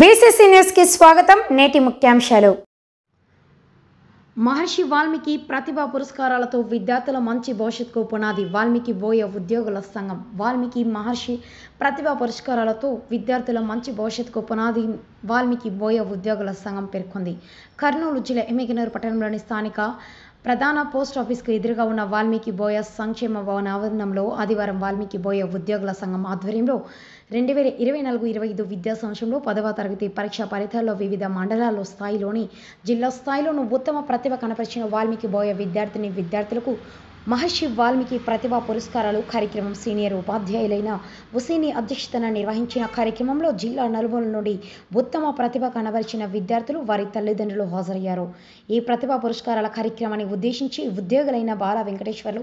BCC news కి స్వాగతం. నేటి ముఖ్యాంశాలు. మహర్షి వాల్మీకి ప్రతిభా పురస్కారాలతో విద్యార్థుల మంచి భవిష్యత్తుకు పునాది. వాల్మీకి బోయ ఉద్యోగుల సంఘం. వాల్మీకి మహర్షి ప్రతిభా పురస్కారాలతో విద్యార్థుల మంచి భవిష్యత్తుకు పునాది వాల్మీకి బోయ ఉద్యోగుల సంఘం పేర్కొంది. కర్నూలు జిల్లా ఎమ్మిగనూరు పట్టణంలోని స్థానిక ప్రధాన పోస్ట్ ఆఫీస్కు ఎదురుగా ఉన్న వాల్మీకి బోయ సంక్షేమ భవన ఆవరణంలో ఆదివారం వాల్మీకి బోయ ఉద్యోగుల సంఘం ఆధ్వర్యంలో 2024-25 విద్యా సంవత్సరంలో 10వ తరగతి పరీక్షా ఫలితాల్లో వివిధ మండలాల్లో స్థాయిలోని జిల్లా స్థాయిలోనూ ఉత్తమ ప్రతిభ కనపరిచిన వాల్మీకి బోయ విద్యార్థులకు మహర్షి వాల్మీకి ప్రతిభా పురస్కారాలు కార్యక్రమం సీనియర్ ఉపాధ్యాయులైన ఉసేని అధ్యక్షతన నిర్వహించిన కార్యక్రమంలో జిల్లా నలుమూల నుండి ఉత్తమ ప్రతిభ కనబరిచిన విద్యార్థులు వారి తల్లిదండ్రులు హాజరయ్యారు. ఈ ప్రతిభా పురస్కారాల కార్యక్రమాన్ని ఉద్దేశించి ఉద్యోగులైన బాల వెంకటేశ్వర్లు,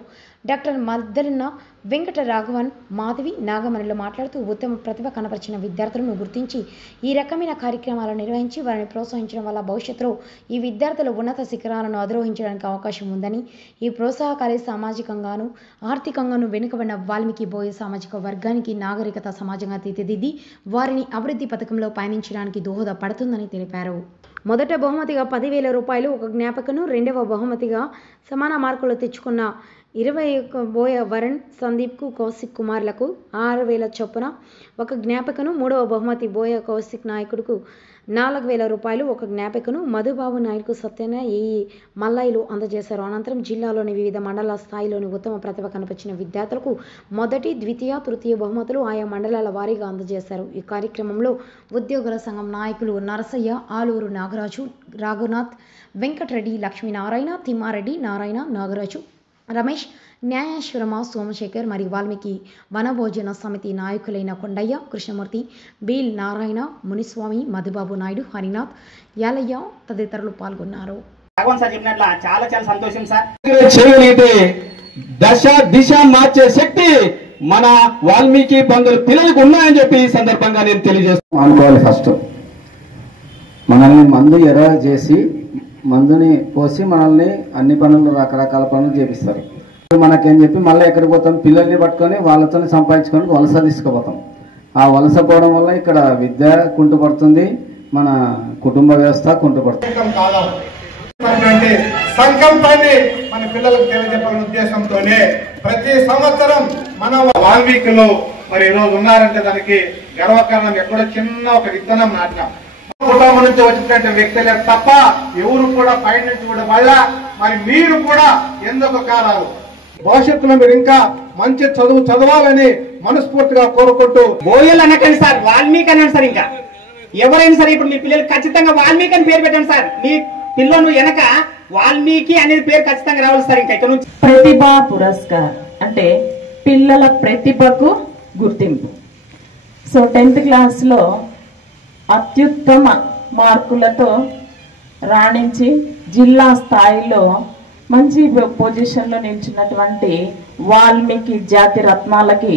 డాక్టర్ మద్దలిన వెంకట రాఘవన్, మాధవి, నాగమణిలు మాట్లాడుతూ ఉత్తమ ప్రతిభ కనపరిచిన విద్యార్థులను గుర్తించి ఈ రకమైన కార్యక్రమాలు నిర్వహించి వారిని ప్రోత్సహించడం వల్ల భవిష్యత్తులో ఈ విద్యార్థులు ఉన్నత శిఖరాలను అధిరోహించడానికి అవకాశం ఉందని, ఈ ప్రోత్సాహకాలే సామాజికంగాను ఆర్థికంగాను వెనుకబడిన వాల్మీకి బోయ సామాజిక వర్గానికి నాగరికత సమాజంగా తీర్చిదిద్ది వారిని అభివృద్ధి పథకంలో పయనించడానికి దోహదపడుతుందని తెలిపారు. మొదట బహుమతిగా 10,000 రూపాయలు ఒక జ్ఞాపకను, రెండవ బహుమతిగా సమాన మార్కులు తెచ్చుకున్న 21 బోయ వరుణ్, సందీప్కు, కౌశిక్ కుమార్లకు 6,000 చొప్పున ఒక జ్ఞాపకను, మూడవ బహుమతి బోయ కౌశిక్ నాయకుడుకు 4,000 రూపాయలు ఒక జ్ఞాపకను, మధుబాబు నాయుడుకు సత్యన మల్లయ్యలు అందజేశారు. అనంతరం జిల్లాలోని వివిధ మండల స్థాయిలోని ఉత్తమ ప్రతిభ కనపరిచిన విద్యార్థులకు మొదటి, ద్వితీయ, తృతీయ బహుమతులు ఆయా మండలాల వారీగా అందజేశారు. ఈ కార్యక్రమంలో ఉద్యోగుల సంఘం నాయకులు నరసయ్య, ఆలూరు నాగరాజు, రఘునాథ్, వెంకటరెడ్డి, లక్ష్మీనారాయణ, తిమ్మారెడ్డి, నారాయణ, నాగరాజు, రమేష్, న్యాయేశ్వరమ, సోమశేఖర్ మరియు వాల్మీకి వనభోజన సమితి నాయకులైన కొండయ్య, కృష్ణమూర్తి, బీల్ నారాయణ, మునిస్వామి, మధుబాబు నాయుడు, హరినాథ్, యాలయ్య తదితరులు పాల్గొన్నారు. చాలా చాలా సంతోషం సార్. చేయగలిగితే దశ దిశ మార్చే శక్తి మన వాల్మీకి బంధువుల పిల్లలకు ఉన్నాయని చెప్పి ఈ సందర్భంగా నేను తెలియజేస్తాను. అనుకోవాలి, ఫస్ట్ మనల్ని మందు ఎర్ర చేసి మందుని పోసి మనల్ని అన్ని పనులు రకరకాల పనులు చేపిస్తారు. మనకేం చెప్పి మళ్ళీ ఎక్కడికి పోతాం, పిల్లల్ని పట్టుకొని వాళ్ళతో సంపాదించుకొని వలస తీసుకుపోతాం. ఆ వలస పోవడం వల్ల ఇక్కడ విద్య కుంటుపడుతుంది, మన కుటుంబ వ్యవస్థ కుంటుపడుతుంది. సంకల్పాన్ని మన పిల్లలకు తెలియజెప్పాలనే ఉద్దేశంతోనే ప్రతి సంవత్సరం మన వాల్మీకులు మరి ఈరోజు ఉన్నారంటే దానికి గర్వకారణం. ఎక్కడో చిన్న ఒక విత్తనం నాటినాం. కుటుంబం నుంచి వచ్చినటువంటి వ్యక్తులే తప్ప ఎవరు కూడా పైన నుంచి కూడా మళ్ళా మరి మీరు కూడా ఎందుకు కారాలు భవిష్యత్తులో మీరు ఇంకా మంచి చదువు చదవాలని మనస్ఫూర్తిగా కోరుకుంటూ బోయలు అనకండి సార్, వాల్మీకి అనండి సార్. ఇంకా ఎవరైనా సరే ఇప్పుడు మీ పిల్లలు ఖచ్చితంగా వాల్మీకి అని పేరు పెట్టండి సార్. మీ పిల్లలు వెనక వాల్మీకి అనేది పేరు ఖచ్చితంగా రావాలి సార్. ఇంకా ఇక్కడ నుంచి ప్రతిభా పురస్కార్ అంటే పిల్లల ప్రతిభకు గుర్తింపు. సో 10th క్లాస్లో అత్యుత్తమ మార్కులతో రాణించి జిల్లా స్థాయిలో మంచి పొజిషన్లో నిలిచినటువంటి వాల్మీకి జాతి రత్నాలకి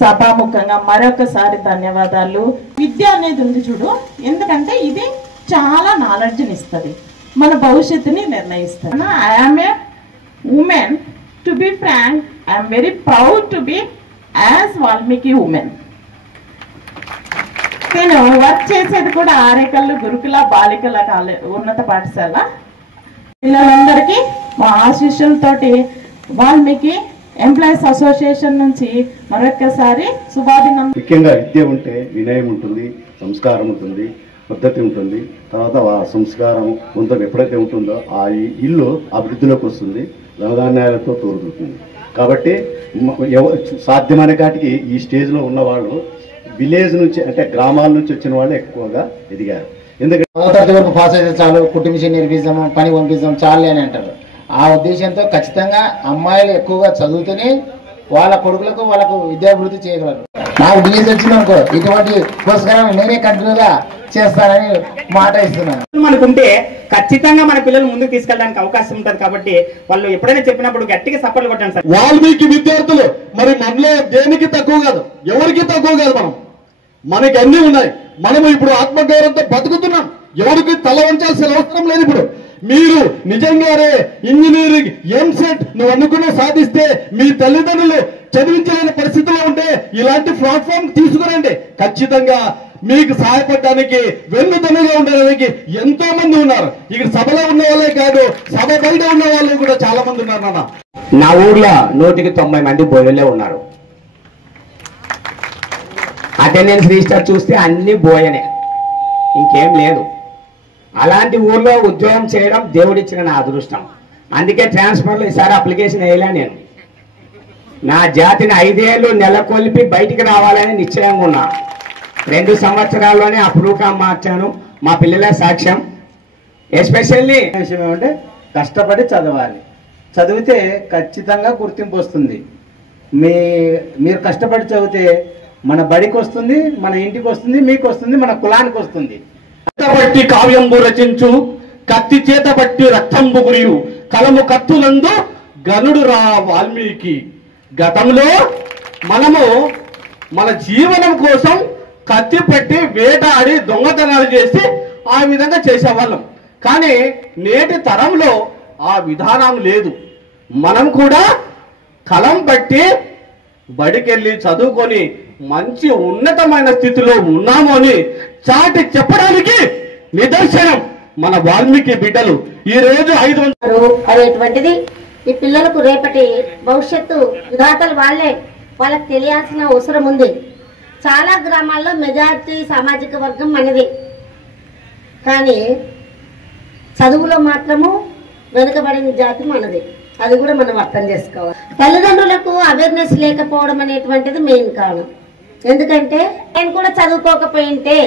సభాముఖంగా మరొకసారి ధన్యవాదాలు. విద్య అనేది ఉంది చూడు, ఎందుకంటే ఇది చాలా నాలెడ్జ్ని ఇస్తుంది, మన భవిష్యత్తుని నిర్ణయిస్తుంది. I'm a woman, to be frank, I'm very proud to be as Valmiki woman. నేను వర్క్ చేసేది కూడా ఆరేకల్లు గురుకుల బాలికల ఉన్నత పాఠశాల. పిల్లలందరికీ మా ఆశీస్సులతోటి వాల్మీకి ఎంప్లాయీస్ అసోసియేషన్ నుంచి మరొకసారి శుభాభినందనలు. ముఖ్యంగా విద్య ఉంటే వినయం ఉంటుంది, సంస్కారం ఉంటుంది, పద్ధతి ఉంటుంది. తర్వాత ఆ సంస్కారం కొంత ఎప్పుడైతే ఉంటుందో ఆ ఇల్లు అభివృద్ధిలోకి వస్తుంది, ధనధాన్యాలతో తోడుతుంది. కాబట్టి సాధ్యమైన కాటికి ఈ స్టేజ్లో ఉన్నవాళ్ళు విలేజ్ నుంచి అంటే గ్రామాల నుంచి వచ్చిన వాళ్ళు ఎక్కువగా ఎదిగారు. ఎందుకంటే 30 వరకు పాస్ అయితే చాలు, కుటుంబిషన్ నేర్పిస్తాం, పని పంపిస్తాం చాలు అని అంటారు. ఆ ఉద్దేశంతో ఖచ్చితంగా అమ్మాయిలు ఎక్కువగా చదువుతూనే వాళ్ళ కొడుకులకు వాళ్ళకు విద్యాభివృద్ధి చేయగలరు. నాకు డిఎస్ వచ్చిందనుకో ఇటువంటి పురస్కారం నేనే కంటిన్యూగా చేస్తానని మాట ఇస్తున్నాను. మనకుంటే ఖచ్చితంగా మన పిల్లలు ముందుకు తీసుకెళ్ళడానికి అవకాశం ఉంటుంది. కాబట్టి వాళ్ళు ఎప్పుడైనా చెప్పినప్పుడు గట్టిగా సపోర్ట్ కొట్టండి సార్. వాల్మీకి విద్యార్థులు మరి మనలో దేనికి తక్కువ కాదు, ఎవరికి తక్కువ కాదు. మనకి అన్ని ఉన్నాయి. మనము ఇప్పుడు ఆత్మగౌరవంతో బతుకుతున్నాం. ఎవరికి తల వంచాల్సిన అవసరం లేదు. ఇప్పుడు మీరు నిజంగానే ఇంజనీరింగ్ ఎంసెట్ నువ్వు అనుకునే సాధిస్తే మీ తల్లిదండ్రులు చదివించలేని పరిస్థితిలో ఉంటే ఇలాంటి ప్లాట్ఫామ్ తీసుకురండి. ఖచ్చితంగా మీకు సహాయపడడానికి వెన్నుదన్నుగా ఉండడానికి ఎంతో మంది ఉన్నారు. ఇక్కడ సభలో ఉన్న వాళ్ళే కాదు, సభ బయట ఉన్న వాళ్ళు కూడా చాలా మంది ఉన్నారు. నాన్న, నా ఊర్లో 190 మంది బోయలే ఉన్నారు. అటెండెన్స్ రిజిస్టర్ చూస్తే అన్ని బోయనే, ఇంకేం లేదు. అలాంటి ఊర్లో ఉద్యోగం చేయడం దేవుడిచ్చిన నా అదృష్టం. అందుకే ట్రాన్స్ఫర్లో ఈసారి అప్లికేషన్ వేయలే. నేను నా జాతిని 5 ఏళ్ళు నెలకొల్పి బయటికి రావాలని నిశ్చయంగా ఉన్నా. 2 సంవత్సరాల్లోనే అప్రూవ్గా మార్చాను. మా పిల్లలే సాక్ష్యం. ఎస్పెషల్లీ విషయం ఏమంటే కష్టపడి చదవాలి. చదివితే ఖచ్చితంగా గుర్తింపు వస్తుంది. మీరు కష్టపడి చదివితే మన బడికి వస్తుంది, మన ఇంటికి వస్తుంది, మీకు వస్తుంది, మన కులానికి వస్తుంది. బట్టి కావ్యంబు రచించు, కత్తి చేత బట్టి రక్తంబు గురియు, కలము కత్తులందు గనుడు రా వాల్మీకి. గతంలో మనము మన జీవనం కోసం కత్తి పెట్టి వేటాడి దొంగతనాలు చేసి ఆ విధంగా చేసేవాళ్ళం. కానీ నేటి తరంలో ఆ విధానం లేదు. మనం కూడా కలం బట్టి బడికెళ్ళి చదువుకొని మంచి ఉన్నతమైన స్థితిలో ఉన్నాము అని చాటి చెప్పడానికి నిదర్శనం మన వాల్మీకి బిడ్డలు. ఈ రోజు 500 అనేటువంటిది ఈ పిల్లలకు రేపటి భవిష్యత్తు విధాతలు వాళ్ళకి తెలియాల్సిన అవసరం ఉంది. చాలా గ్రామాల్లో మెజారిటీ సామాజిక వర్గం మనది, కానీ చదువులో మాత్రము వెనుకబడిన జాతి మనది. అది కూడా మనం అర్థం చేసుకోవాలి. తల్లిదండ్రులకు అవేర్నెస్ లేకపోవడం అనేటువంటిది మెయిన్ కారణం. ఎందుకంటే నేను కూడా చదువుకోకపోయింటే,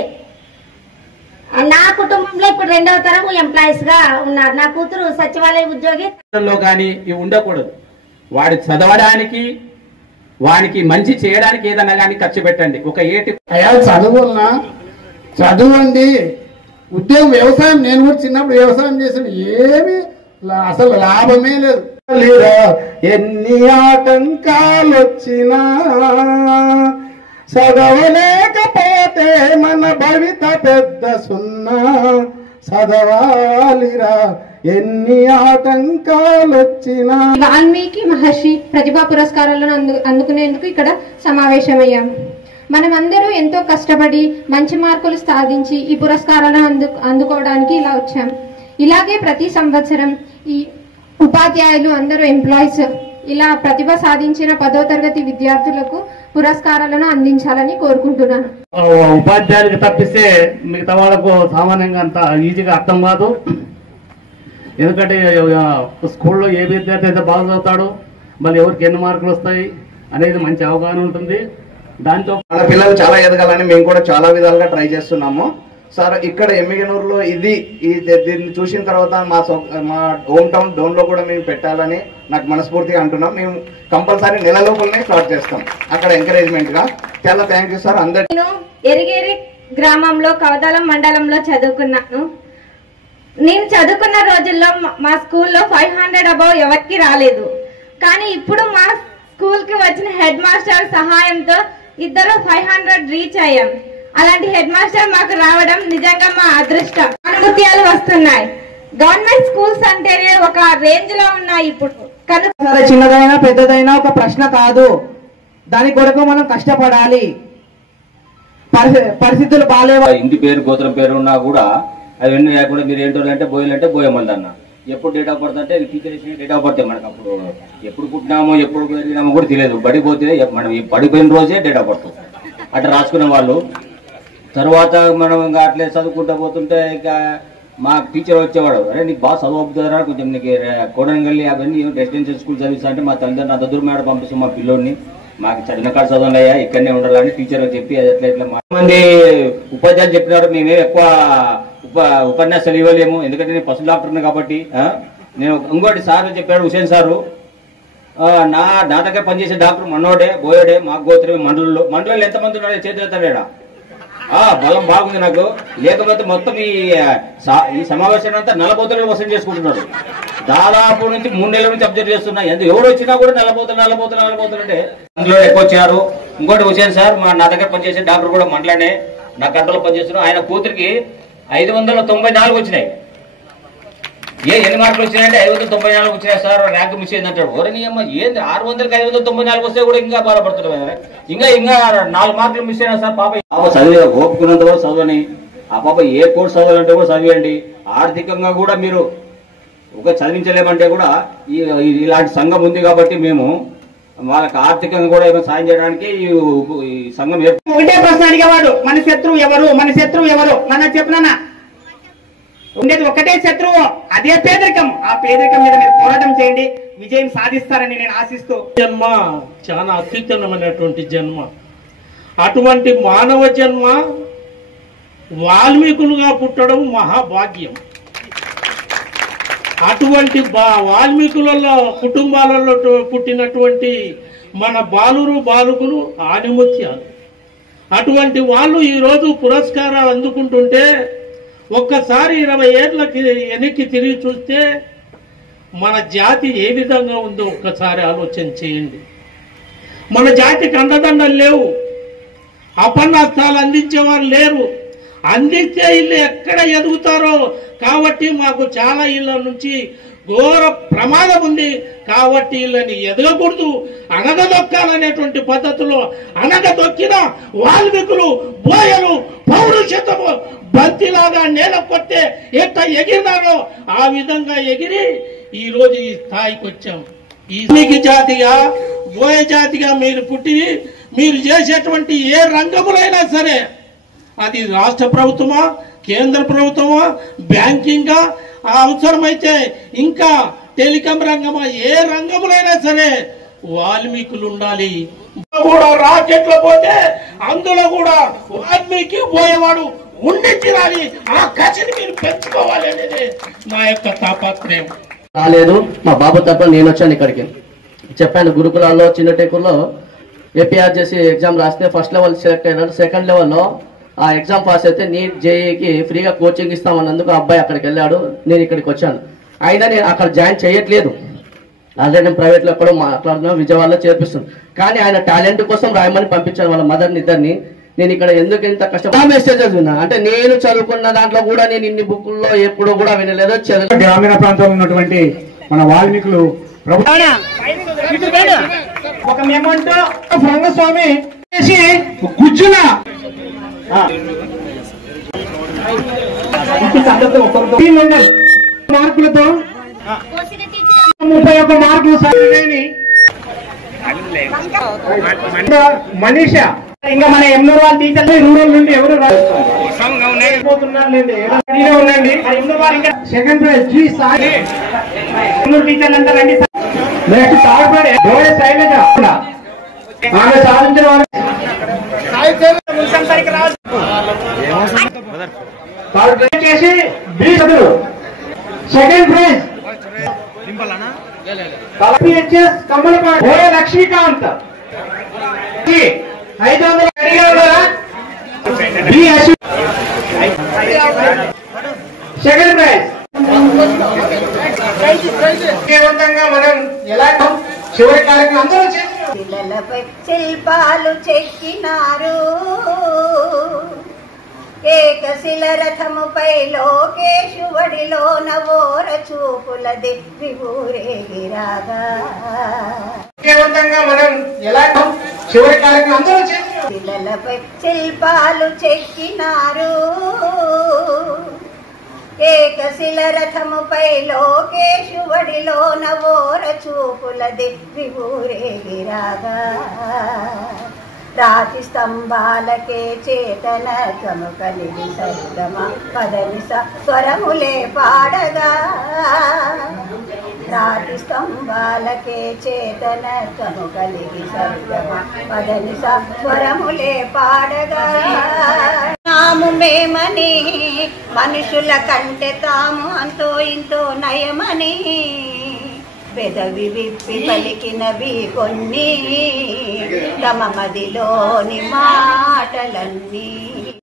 నా కుటుంబంలో ఇప్పుడు 2వ తరం ఎంప్లాయీస్ గా ఉన్నారు. నా కూతురు సచివాలయ ఉద్యోగి. కానీ ఇవి ఉండకూడదు. వాడు చదవడానికి, వానికి మంచి చేయడానికి ఏదన్నా కానీ ఖర్చు పెట్టండి. ఒక ఏటి అయ్యా చదువున్నా చదువండి, ఉద్యోగం, వ్యవసాయం. నేను కూడా చిన్నప్పుడు వ్యవసాయం చేసాను, ఏమి అసలు లాభమే లేదు. ఎన్ని ఆటంకాలు వచ్చినా చదవలేకపోతే మన భవిత పెద్ద సున్నా. చదవాలిరా ఎన్ని ఆటంకాలు వచ్చినా. వాల్మీకి మహర్షి ప్రతిభా పురస్కారాలను అందుకునేందుకు ఇక్కడ సమావేశమయ్యాం. మనమందరూ ఎంతో కష్టపడి మంచి మార్కులు సాధించి ఈ పురస్కారాలను అందుకోవడానికి ఇలా వచ్చాం. ఇలాగే ప్రతి సంవత్సరం ఈ ఉపాధ్యాయులు, అందరూ ఎంప్లాయీస్ ఇలా ప్రతిభ సాధించిన 10వ తరగతి విద్యార్థులకు పురస్కారాలను అందించాలని కోరుకుంటున్నాను. ఉపాధ్యాయులకు తప్పిస్తే మిగతా వాళ్ళకు సామాన్యంగా అంత ఈజీగా అర్థం కాదు. ఎందుకంటే స్కూల్లో ఏ విద్యార్థి అయితే బాగా చదువుతాడో, మళ్ళీ ఎవరికి ఎన్ని మార్కులు వస్తాయి అనేది మంచి అవగాహన ఉంటుంది. దాంతో మన పిల్లలు చాలా ఎదగాలని మేము కూడా చాలా విధాలుగా ట్రై చేస్తున్నాము. సార్, ఇక్కడ ఎమ్మిగనూరులో దీన్ని చూసిన తర్వాత మా హోమ్ టౌన్ డోన్లో కూడా మేము పెట్టాలని నాకు మనస్ఫూర్తిగా అంటున్నాం. మేము కంపల్సరీ నెల లోపలనే స్టార్ట్ చేస్తాం అక్కడ ఎంకరేజ్మెంట్ గా. చాలా థ్యాంక్ యూ సార్. అందరు నేను ఎరిగేరి గ్రామంలో కవదాలం మండలంలో చదువుకున్నాను. నేను చదువుకున్న రోజుల్లో మా స్కూల్లో 500 అబౌవ్ ఎవరికి రాలేదు. కానీ ఇప్పుడు మా స్కూల్ కి వచ్చిన హెడ్ మాస్టర్ సహాయంతో 2 500 రీచ్ అయ్యాం. అలాంటి హెడ్ మాస్టర్ మాకు రావడం నిజంగా మా అదృష్టం. అనుమత్యాలు వస్తున్నాయి. గవర్నమెంట్ స్కూల్స్ అంటేనే ఒక రేంజ్ లో ఉన్నాయి ఇప్పుడు. సరే, చిన్నదైనా పెద్దదైనా ఒక ప్రశ్న కాదు. దాని కొరకు మనం కష్టపడాలి. పరిస్థితులు బాగాలేవా, ఇంటి పేరు గోత్రం పేరు ఉన్నా కూడా అవన్నీ లేకుండా మీరు ఏంటో అంటే బోయలంటే బోయమంది అన్న. ఎప్పుడు డేట్ ఆఫ్ బర్త్ అంటే టీచర్ ఇచ్చిన డేట్ ఆఫ్ బర్త్ మనకు అప్పుడు ఎప్పుడు పుట్టినామో ఎప్పుడు పెరిగినామో కూడా తెలియదు. పడిపోతే మనం పడిపోయిన రోజే డేట్ ఆఫ్ బర్త్ అట్లా రాసుకునే వాళ్ళు. తర్వాత మనం ఇంకా అట్లే చదువుకుంటూ పోతుంటే ఇక మా టీచర్ వచ్చేవాడు, అరే నీకు బాగా చదువుతారా, కొంచెం నీకు కోడంగల్లి అవన్నీ రెసిడెన్షియల్ స్కూల్ చదివిస్తా అంటే మా తల్లిదండ్రులు అంత దూరం మేడ పంపిస్తాం మా పిల్లోడిని, మాకు చదివిన కాడ చదవలయ్యా ఇక్కడనే ఉండాలని టీచర్ చెప్పి అది ఎట్లా మంది ఉపాధ్యాయులు చెప్పినారు. మేమేం ఎక్కువ ఉపన్యాసాలు ఇవ్వలేము, ఎందుకంటే నేను పశు డాక్టర్ని కాబట్టి. నేను ఇంకోటి సార్ చెప్పాడు, హుసేన్ సారు, నా దగ్గర పనిచేసే డాక్టర్ మనోడే బోయోడే, మాకు గోత్రమే. మండలంలో ఎంతమంది ఉన్నాడు చేతులెత్తాడా? బలం బాగుంది నాకు. లేకపోతే మొత్తం ఈ సమావేశాన్ని అంతా నల్లబోతులను వసూలు చేసుకుంటున్నాడు. దాదాపు నుంచి 3 నెలల నుంచి అబ్జర్వ్ చేస్తున్నా. ఎవరు వచ్చినా కూడా నల్లబోతులంటే అందులో ఎక్కువ వచ్చారు. ఇంకోటి హుసేన్ సార్ నా దగ్గర పనిచేసే డాక్టర్ కూడా మండలనే నా కంట్రోల్లో పనిచేస్తున్నాడు. ఆయన కూతురికి 594 వచ్చినాయి. ఎన్ని మార్కులు వచ్చినాయంటే 594 వచ్చినాయి సార్, ర్యాంక్ మిస్ అయింది అంటాడు. ఓరని అమ్మ ఏంది 600కి 594 వస్తే కూడా ఇంకా బాధపడుతున్నాడు. ఇంకా 4 మార్కులు మిస్ అయినా సార్. పాప చదివే ఓపుకున్నంత వరకు చదవని, ఆ పాప ఏ కోర్స్ చదవాలంటే కూడా చదివేయండి. ఆర్థికంగా కూడా మీరు ఒక చదివించలేమంటే కూడా ఇలాంటి సంఘం ఉంది కాబట్టి మేము వాళ్ళకి ఆర్థికంగా కూడా ఏమైనా సాయం చేయడానికి ఈ సంఘం ఒకటే ప్రశ్న అడిగేవాడు, మన శత్రువు ఎవరు, మన శత్రువు ఎవరు? మన చెప్పునా ఉండేది ఒకటే శత్రువు, అదే పేదరికం. ఆ పేదరికం మీద మీరు పోరాటం చేయండి, విజయం సాధిస్తారని నేను ఆశిస్తూ. జన్మ చాలా అత్యుత్తమమైనటువంటి జన్మ. అటువంటి మానవ జన్మ వాల్మీకులుగా పుట్టడం మహాభాగ్యం. అటువంటి వాల్మీకులలో కుటుంబాలలో పుట్టినటువంటి మన బాలుకులు ఆణిముత్యాలు. అటువంటి వాళ్ళు ఈరోజు పురస్కారాలు అందుకుంటుంటే ఒక్కసారి 20 ఏళ్ళకి వెనక్కి తిరిగి చూస్తే మన జాతి ఏ విధంగా ఉందో ఒక్కసారి ఆలోచన చేయండి. మన జాతికి అండదండలు లేవు, అపన్నస్తాలు అందించేవారు లేరు. అందిస్తే ఇల్లు ఎక్కడ ఎదుగుతారో కాబట్టి మాకు చాలా ఇళ్ళ నుంచి ఘోర ప్రమాదం ఉంది. కాబట్టి వీళ్ళని ఎదగకూడదు, అనగదొక్కాలనేటువంటి పద్ధతిలో అనగదొక్కిన వాల్మీకులు బోయలు పౌరుషత్వము బంతిలాగా నేల కొట్టే ఎట్ట ఎగిరినారో ఆ విధంగా ఎగిరి ఈ రోజు ఈ స్థాయికి వచ్చాం. ఈ జాతిగా బోయ జాతిగా మీరు పుట్టి మీరు చేసేటువంటి ఏ రంగములైనా సరే, అది రాష్ట్ర ప్రభుత్వమా, కేంద్ర ప్రభుత్వమా, బ్యాంకింగా, అవసరమైతే ఇంకా టెలికాం రంగమా, ఏ రంగములైనా సరే వాల్మీకులు ఉండాలి. కూడా రాకెట్లో పోతే అందులో కూడా వాల్మీకి పోయేవాడు ఉండి తీరాలి. ఆ కసిని మీరు పెంచుకోవాలి అనేది నా యొక్క తాపత్రయం. రాలేదు, మా బాబు తప్ప నేను వచ్చాను ఇక్కడికి. చెప్పాను గురుకులాల్లో చిన్న టెకుల్లో ఏపీఆర్జేసీ ఎగ్జామ్ రాస్తే ఫస్ట్ లెవెల్ సెలెక్ట్ అయినాడు. సెకండ్ లెవెల్లో ఆ ఎగ్జామ్ పాస్ అయితే నీట్ జేఈకి ఫ్రీగా కోచింగ్ ఇస్తామన్నందుకు అబ్బాయి అక్కడికి వెళ్ళాడు, నేను ఇక్కడికి వచ్చాను. అయినా నేను అక్కడ జాయిన్ చేయట్లేదు. ఆల్రెడీ నేను ప్రైవేట్లో ఎక్కడో మాట్లాడుతున్నా, విజయవాడలో చేర్పిస్తున్నాను. కానీ ఆయన టాలెంట్ కోసం రాయమని పంపించాను వాళ్ళ మదర్ని ఇద్దరిని. నేను ఇక్కడ ఎందుకు ఇంత కష్టపడి మెసేజెస్ విన్నా అంటే నేను చదువుకున్న దాంట్లో కూడా నేను ఇన్ని బుక్కుల్లో ఎప్పుడూ కూడా వినలేదు. గ్రామీణ ప్రాంతంలో ఉన్నటువంటి మన వాల్మీకులు ఒక మేమంటూ రంగస్వామి చేసి గుజ్జున మార్కులతో 31 మార్కులు సాధించి మనీష ఇంకా మన ఎన్నో వాళ్ళ టీచర్లు రూరల్ నుండి ఎవరు ఉండండి. సెకండ్ ప్రైజ్ జీ సాయి టీచర్లు అంతా రండి. Next third prize Dore Shailaja ఆమె సాధించిన వారు చేసి బి చదువు. Second prize Kamalapadu Lakshmikanth 500 second prize. మనం ఎలా చివరి కార్యక్రమం అందరూ పిల్లలపై శిల్పాలు చెక్కినారు, ఏకశిల రథముపై లోకేశువడిలో నవోర చూపులది విభూరేగిరాగా. మనం ఎలా చివరి కార్యక్రమం అందరూ పిల్లలపై శిల్పాలు చెక్కినారు, ఏకశిల రథముపై లోకేశువడిలో నవోర చూపులది విభూరేగిరాగా. రాతి స్తంభాలకే చేతన త్వము కలిగి సరిగమ పదనిస స్వరములే పాడగా. రాతి స్తంభాలకే చేతన త్వము కలిగి సరిగమ పదనిస స్వరములే పాడగా. తాము మేమని మనుషుల కంటే తాము అంతో ఇంతో నయమని పెదవి విప్పి పలికినవి కొన్ని తమ మదిలోని మాటలన్నీ.